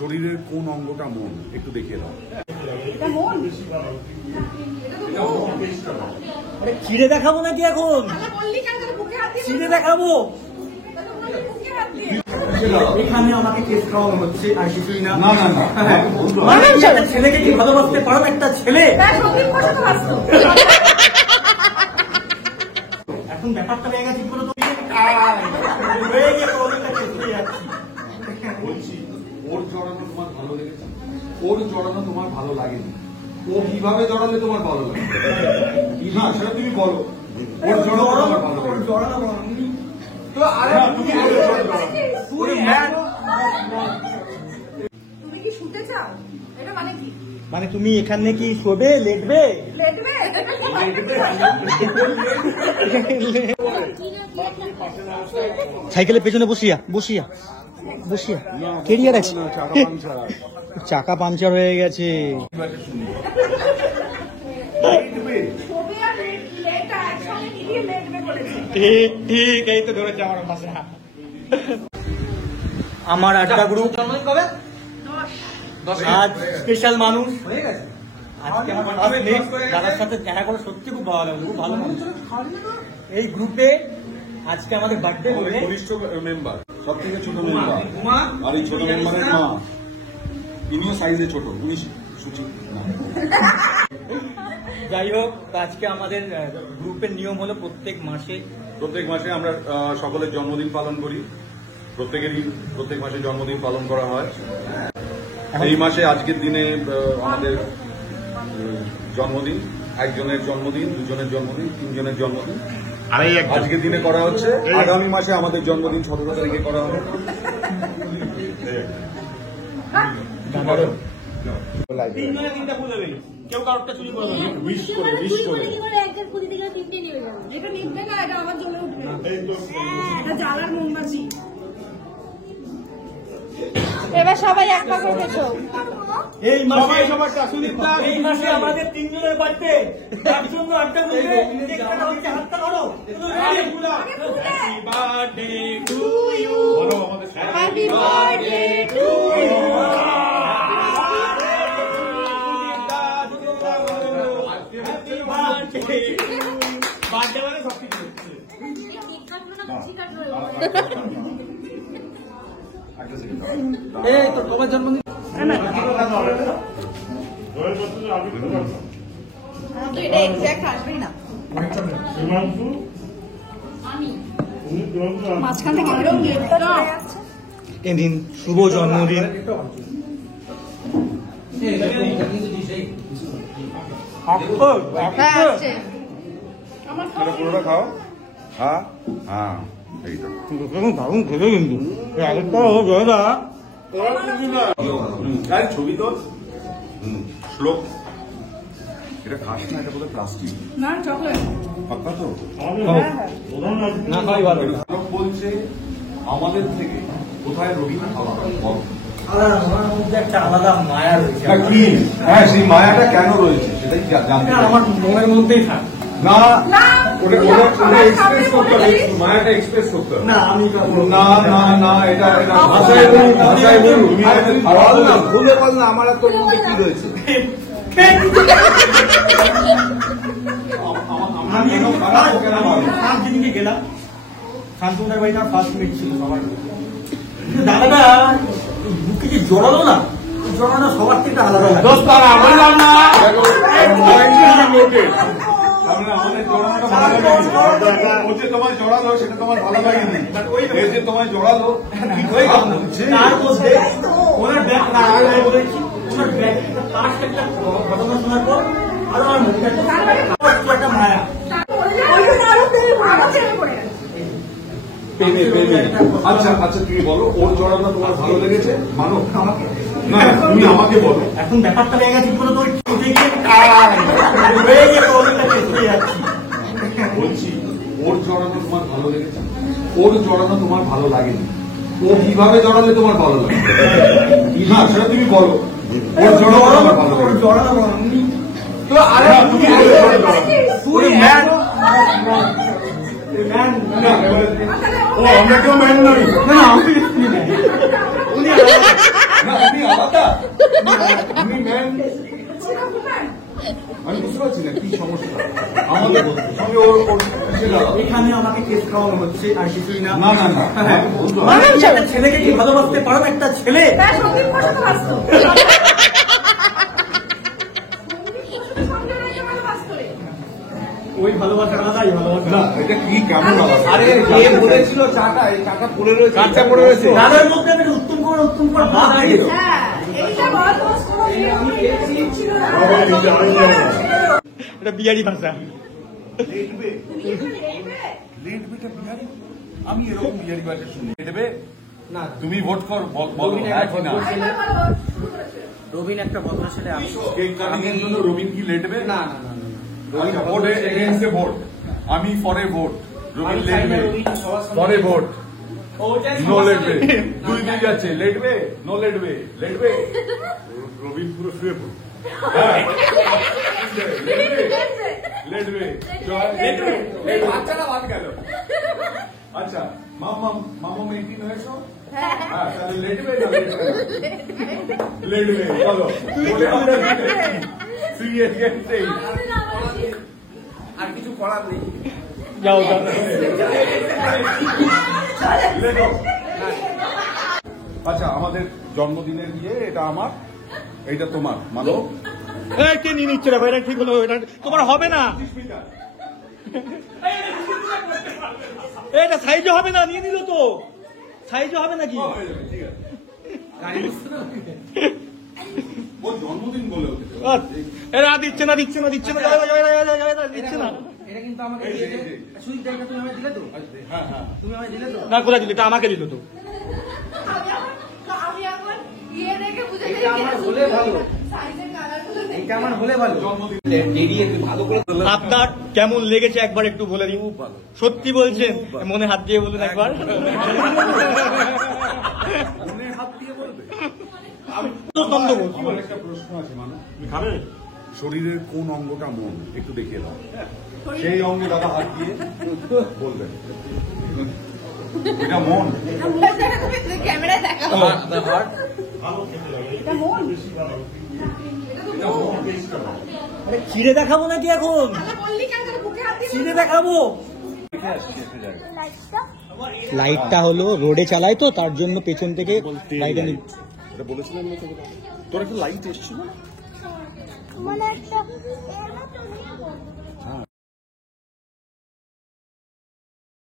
শরীরের কোন অঙ্গটা মন একটু দেখিয়ে দাও। ছিঁড়ে দেখাবো নাকি এখন? ছিঁড়ে দেখাবো? এখানে আমাকে কেস খাওয়ানো হচ্ছে আর কিছুই না। না না না, একটা ছেলেকে কি ভালোবাসতে পারো? একটা ছেলে এখন ব্যাপারটা হয়ে গেছে পুরো বলছি ওর জড়ানো তোমার ভালো লেগেছে? ওর জড়ানো তোমার ভালো লাগেনি? ও কিভাবে জড়ালে তোমার ভালো লাগে না সেটা তুমি বলো। ওর জড়ানো তোমার ভালো লাগে? তো আরে তুমি তুমি কি শুতে চাও? এটা মানে কি? মানে তুমি এখানে কি শোবে? লেটবে? সাইকেলের পেছনে বসিয়া বসিয়া বসিয়া কেরিয়ার আছে, চাকা পাংচার হয়ে গেছে। ঠিক এই তো ধরেছে আমার ভাষা। আমার আড্ডা গ্রুপ আজ স্পেশাল মানুষ হয়ে গেছে। আজকে আমার দাদার সাথে দেখা করে সত্যি খুব ভালো লাগলো, খুব ভালো মানুষ। এই গ্রুপে আজকে আমাদের বার্থডে বলে ঘনিষ্ঠ মেম্বার, সব থেকে ছোট মেম্বার, আর এই ছোট মেম্বারের মা, ইনিও সাইজে ছোট, উনি সুচি। যাই হোক, আজকে আমাদের গ্রুপের নিয়ম হলো প্রত্যেক মাসে আমরা সকলের জন্মদিন পালন করি। প্রত্যেক মাসে জন্মদিন পালন করা হয়। এই মাসে আজকের দিনে আমাদের জন্মদিন, একজনের জন্মদিন, দুজনের জন্মদিন, তিনজনের জন্মদিন আজকের দিনে করা হচ্ছে। আগামী মাসে আমাদের জন্মদিন 17 তারিখে করা হবে। কেউ কারোরটা চুরি করবে না, উইশ করে এটা নিবে না, এটা আমার জন্য উঠবে। এটা জ্বালার মোমবাতি। এবার সবাই এক পাক উঠেছো। এই মাসে আমাদের তিনজনের বার্থডে, তার জন্য আড্ডা করবে। হাতটা ধরো। Happy birthday to you. Happy birthday to you. Birthday মানে সব কিছু এই তো তোমার জন্মদিন মাঝখান থেকে এরকম গেটটা চলে যাচ্ছে। এদিন শুভ জন্মদিন। পুরোটা খাও। হ্যাঁ হ্যাঁ, এইটা দারুণ খেলে কিন্তু আরেকটা জয়দা ছবি তো শ্লোক, এটা খাস না, এটা বোধহয় প্লাস্টিক না, চকলেট। পাক্কা তো না খাই ভালো। শ্লোক বলছে আমাদের থেকে কোথায় রবীন্দ্র খাওয়া আমার মধ্যে একটা আলাদা মায়া রয়েছে। হ্যাঁ, সেই মায়াটা কেন রয়েছে সেটাই জানতে আমার মনের মধ্যেই থাকে। না, এক্সপ্রেস করতে হবে, মায়াটা এক্সপ্রেস করতে হবে। না আমি না না না, এটা ভাষায় বলুন, ভাষায় বলুন। ভুলে বল না, আমার তোর মধ্যে কি রয়েছে। আমি ফার্স্ট দিনকে গেলাম, শান্তনুদার বাড়িতে আমার ফার্স্ট মিট ছিল সবার। দাদাটা বুকে যে জড়ালো না, জড়ানো সবার থেকে আলাদা লাগে। তোমায় জড়ালো সেটা তোমার ভালো লাগেনি, যে তোমায় জড়ালো তার মধ্যে ওনার ব্যাগ না বলেছি, ওনার ব্যাগ একটা ঘটনা শোনার পর আরো আমার মুখটা একটা মায়া। আচ্ছা আচ্ছা, তুমি বলো ওর জড়ানো তোমার ভালো লেগেছে? মানো আমাকে না, তুমি আমাকে বলো। এখন ব্যাপারটা হয়ে গেছে পুরো তো বলছি ওর জড়ানো তোমার ভালো লেগেছে? ওর জড়ানো তোমার ভালো লাগেনি? ও কিভাবে জড়ালে তোমার ভালো লাগে না সেটা তুমি বলো। ওর জড়ানো তোমার ভালো লাগে? জড়ানো তো আরে তুমি ও আমরা কেউ ম্যান নই। না আমি উনি আমি ম্যাম আমি বুঝতে পারছি না কি সমস্যা আমাদের সঙ্গে ওর এখানে আমাকে কেস খাওয়ানো হচ্ছে আর কিছুই না। না না না হ্যাঁ, একটা ছেলেকে কি ভালোবাসতে পারো? একটা ছেলে হ্যাঁ, সন্দীপ ঘোষও তো বাঁচত। ওই ভালোবাসা আলাদা, এই ভালোবাসা না আলাদা। এটা কি কেমন আলাদা? আরে কে বলেছিল চাটা এই চাটা পড়ে রয়েছে কাঁচা পড়ে রয়েছে দাদার মধ্যে আমি উত্তম করে মা দাঁড়িয়ে হ্যাঁ, এইটা বল তোমার সময় ছিল না। এটা বিহারি ভাষা। লেট বেটা বিহারি আমি এরকম বিহারি ভাষা শুনি দেবে না তুমি ভোট কর বলো হ্যাঁ কি না একবার বলো, শুরু করেছে। রবিন একটা ভদ্র ছেলে। আমি কেক কাটিং এর জন্য রবিন কি লেটবে না না না আচ্ছা ভোট এগেইনস্ট এ ভোট আমি ফর এ ভোট রবিন লেটবে ফর এ ভোট নো লেটবে দুই দুই যাচ্ছে লেটবে নো লেটবে লেটবে রবিন পুরো শুয়ে পড়ো লেটবে লেটবে বাচ্চাটা বাদ গেল আচ্ছা মামা মামা মেটিং হয়েছো হ্যাঁ তাহলে লেটবে না লেটবে চলো বলে আমরা সিরিয়াস গেছে আর কিছু করার নেই যাও যাও। আচ্ছা আমাদের জন্মদিনের ইয়ে এটা আমার এইটা তোমার মানো এই কে নিয়ে নিচ্ছে রে ভাই? এটা ঠিক হলো? এটা তোমার হবে না, এটা সাইজে হবে না। নিয়ে নিল তো, সাইজে হবে নাকি? ঠিক আছে ও জন্মদিন বলে ওকে এরা দিচ্ছে না দিচ্ছে না দিচ্ছে না দিচ্ছে না। এটা কিন্তু আমাকে এই যে, দিয়েছে এই যে। সুইচ ডাইটা তুমি আমাকে দিলে তো হ্যাঁ হ্যাঁ তুমি আমাকে দিলে তো না কোথায় দিল? এটা আমাকে দিল তো। আমি এখন ইয়ে দেখে বুঝে এটা আমার হলে ভালো সাইজের কালারগুলো দেখে এটা আমার হলে ভালো জন্মদিন দেরিয়ে ভালো করে আপনার কেমন লেগেছে একবার একটু বলে দিন। সত্যি বলছেন? মনে হাত দিয়ে বলুন একবার। মনে হাত দিয়ে বলবে দ্বন্দ্ব করছি। আমার একটা প্রশ্ন আছে মানু খাবে শরীরের কোন অঙ্গটা মন একটু দেখিয়ে দাও সেই অঙ্গে দাদা হাত দিয়ে বলবেন এটা মন তুমি ক্যামেরায় দেখাবো এটা মন আরে চিড়ে দেখাবো নাকি এখন? তাহলে বললি কেন তোর বুকে হাত দিয়ে চিড়ে দেখাবো। লাইটটা হলো রোডে চালায় তো তার জন্য পেছন থেকে লাইটে এটা বলেছিলাম না তোর একটা লাইট এসেছিল মানে একটা